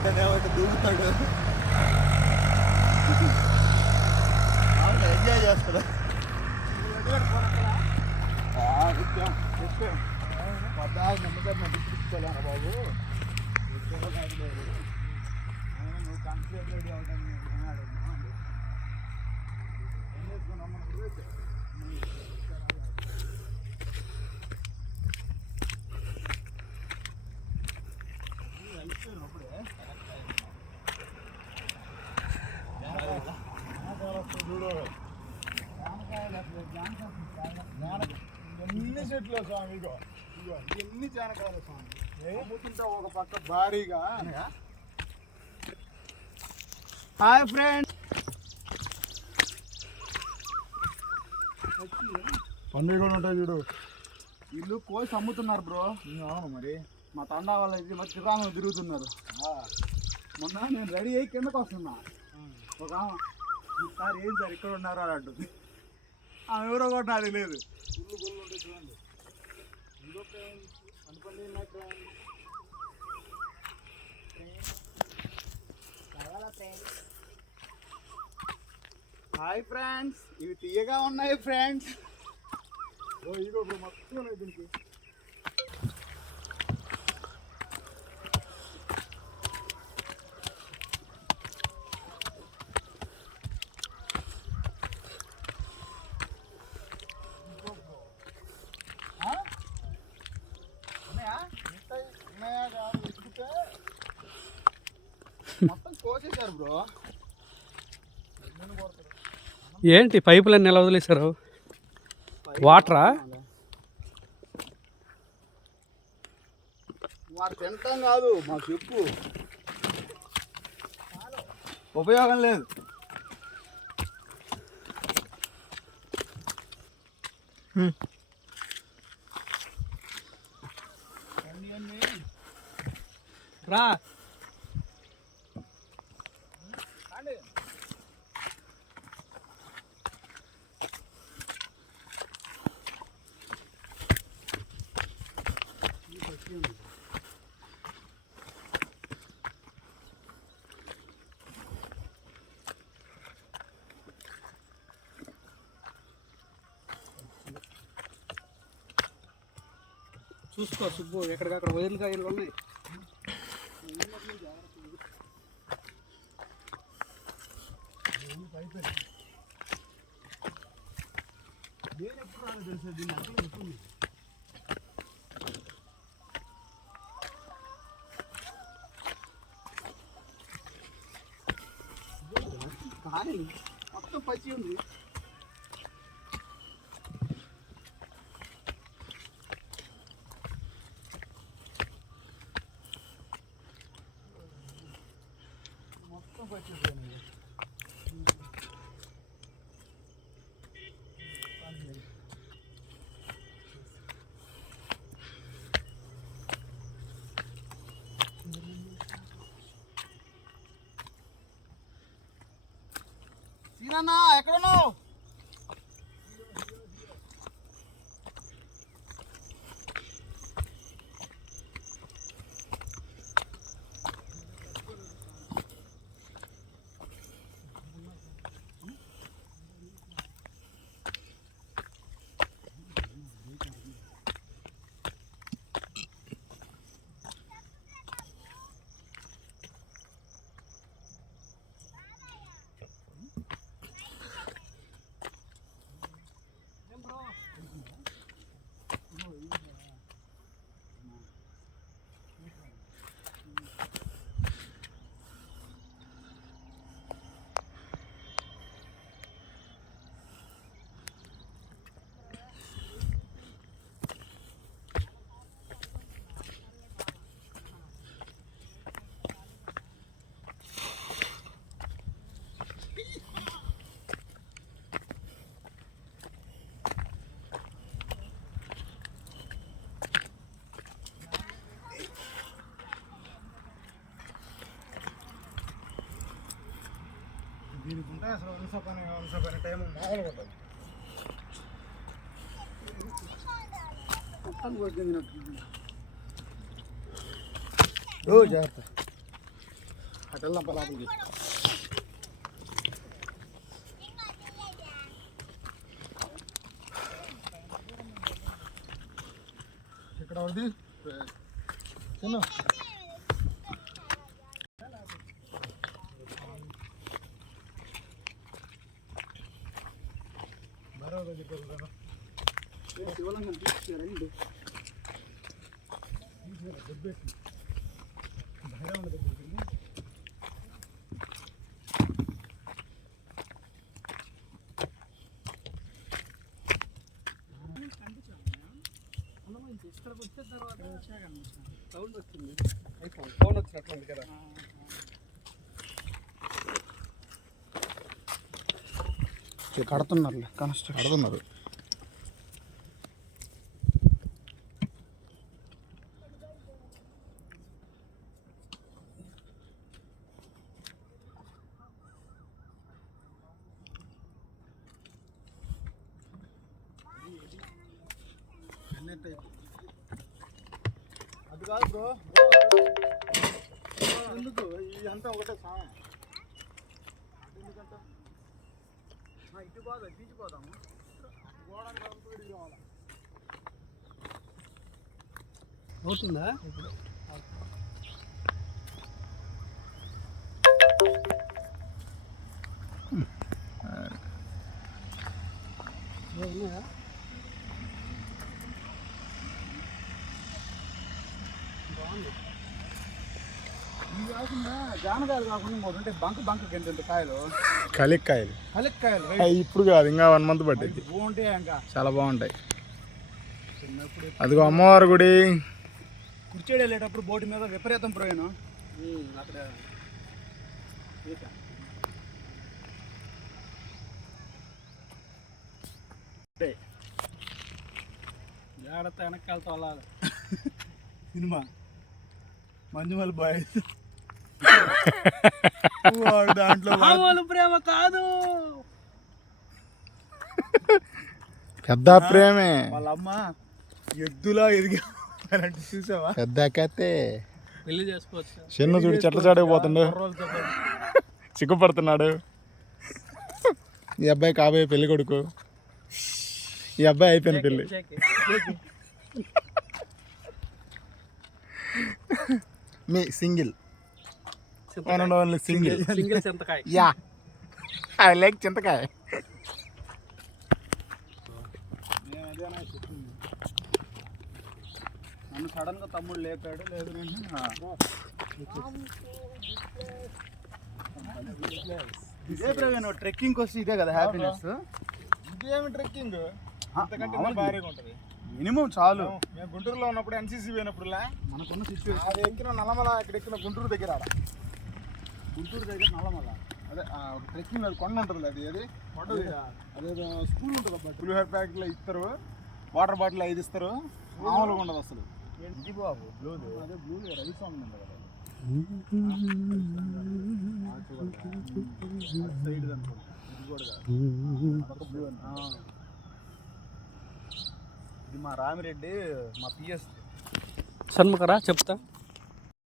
అంటేనేమంటే దూకుతాడు. Enjoy చేస్తాడు. పద్దాలు నమ్మకం నడిపించుకోలేనా బాబు. నువ్వు కంప్లీట్ రెడీ అవుతాను ఎన్ని చెట్లు స్వామి. ఇగో ఇగో ఎన్ని జానకాయలు స్వామి. అమ్ముతుంటా ఒక పక్క భారీగా. హాయ్ ఫ్రెండ్స్, పండుగ కూడా ఉంటాయి చూడు. వీళ్ళు కోసి అమ్ముతున్నారు బ్రో. అవును మరి మా తండా వాళ్ళ ఇది మరి చిరాంగం తిరుగుతున్నారు. మొన్న నేను రెడీ అయ్యి కిందకు వస్తున్నా. ఒక ఈసారి ఏం సార్ ఇక్కడ ఉన్నారు అని అంటుంది. ఆమె ఎవరో కూడా నాకు తెలియదు. ఫుల్ గొల్లు ఉంటాయి చూడండి. హాయ్ ఫ్రెండ్స్, ఇవి తీయగా ఉన్నాయి ఫ్రెండ్స్. ఇగో మొత్తం ఉన్నాయి దీనికి. మొత్తం కోసేశారు బ్రో. ఏంటి పైపులన్నీ ఎలా వదిలేశారు? వాటరా? వాడు తింటాం కాదు, మా చెప్పు ఉపయోగం లేదు. రా చూసుకో సుబ్బు, ఎక్కడికక్కడ వదిలికాయలు ఉన్నాయి. మొత్తం పచ్చి ఉంది. మొత్తం పచ్చి సీనన్నా ఎక్కడున్నావు? దీనికి ఉంటే అసలు వలస పని టైం మామూలుగా ఉంటుంది. మొత్తం కొట్టింది నాకు. జాగ్రత్త. అటు వెళ్దాం లోపలికి. ఇక్కడ ఉంది చిన్న శివలింగం తీసుకురండి. ఇక్కడికి వచ్చిన తర్వాత సౌండ్ వచ్చింది. ఫోన్ వచ్చినట్లుంది కదా. కడుతున్నారు కడుతున్నారు. అది కాదు బ్రో, ఎందుకు ఇదంతా ఒకటే సాయం ఎందుకంటే ఇటు బాగా తీసిపోదాము. అవుతుందా? ఉన్నాయా? ఇవి కాకుండా జానకాయలు కాకుండా ఇంకోటి బంక్ ఎంత కాయలు కలిక్కాయలు కలిక్కాయలు ఇప్పుడు కాదు, ఇంకా 1 month పట్టింది. బాగుంటాయి. ఇంకా చాలా బాగుంటాయి. చిన్నప్పుడు అదిగో అమ్మవారి గుడి. కుర్చేడు వెళ్ళేటప్పుడు బోటు మీద విపరీతం పోయాను. అక్కడ జాగ్రత్త వెనక్కి వెళ్తా అలాగా. సినిమా మంజుమల్ బాయ్ దాంట్లో మామూలు ప్రేమ కాదు, పెద్ద ప్రేమే. వాళ్ళ అమ్మ ఎద్దులా ఎదిగా చూసావా? పెద్ద కతే. పెళ్లి చేసుకోవచ్చు. చిన్న చూడు చెట్ల చాడైపోతుండు, సిగ్గుపడుతున్నాడు. ఈ అబ్బాయి కాబోయే పెళ్లి కొడుకు. ఈ అబ్బాయి అయిపోయిన పెళ్లి. మీ single, one and only single. Single చింతకాయ. యా, ఐ లైక్ చింతకాయ. నన్ను సడన్ గా తమ్ముడు లేపాడు. లేదు ఇదే ప్రవీణ్ ట్రెక్కింగ్ వస్తే ఇదే కదా హ్యాపీనెస్. ఇదేమి ట్రెక్కింగ్, అంతకంటే భారీగా ఉంటుంది. మినిమం చాలు. మేము గుంటూరులో ఉన్నప్పుడు ఎన్సీసీ పోయినప్పుడులా మనకున్న సిచ్యువేషన్ అది ఎక్కిన నల్లమల, ఇక్కడ ఎక్కిన గుంటూరు దగ్గర ఆడ. గుంటూరు దగ్గర నల్లమల్ల అదే ట్రెక్కింగ్ అది కొండ ఉంటుంది. అది అది అదేదో స్కూల్ ఉంటుంది అబ్బా. పులిహోర ప్యాకెట్లో ఇస్తారు, వాటర్ బాటిల్ 5 ఇస్తారు. మామూలుగా ఉండదు అసలు. ఏంటి బాబు బ్లూ? అదే బ్లూ రవి సాంగ్ ఉంది కదా సైడ్ అనుకుంటా. ఇది కూడా బ్లూ అని. ఇది మా రామిరెడ్డి, మా పిఎస్ షణ్ముఖరా చెప్తా.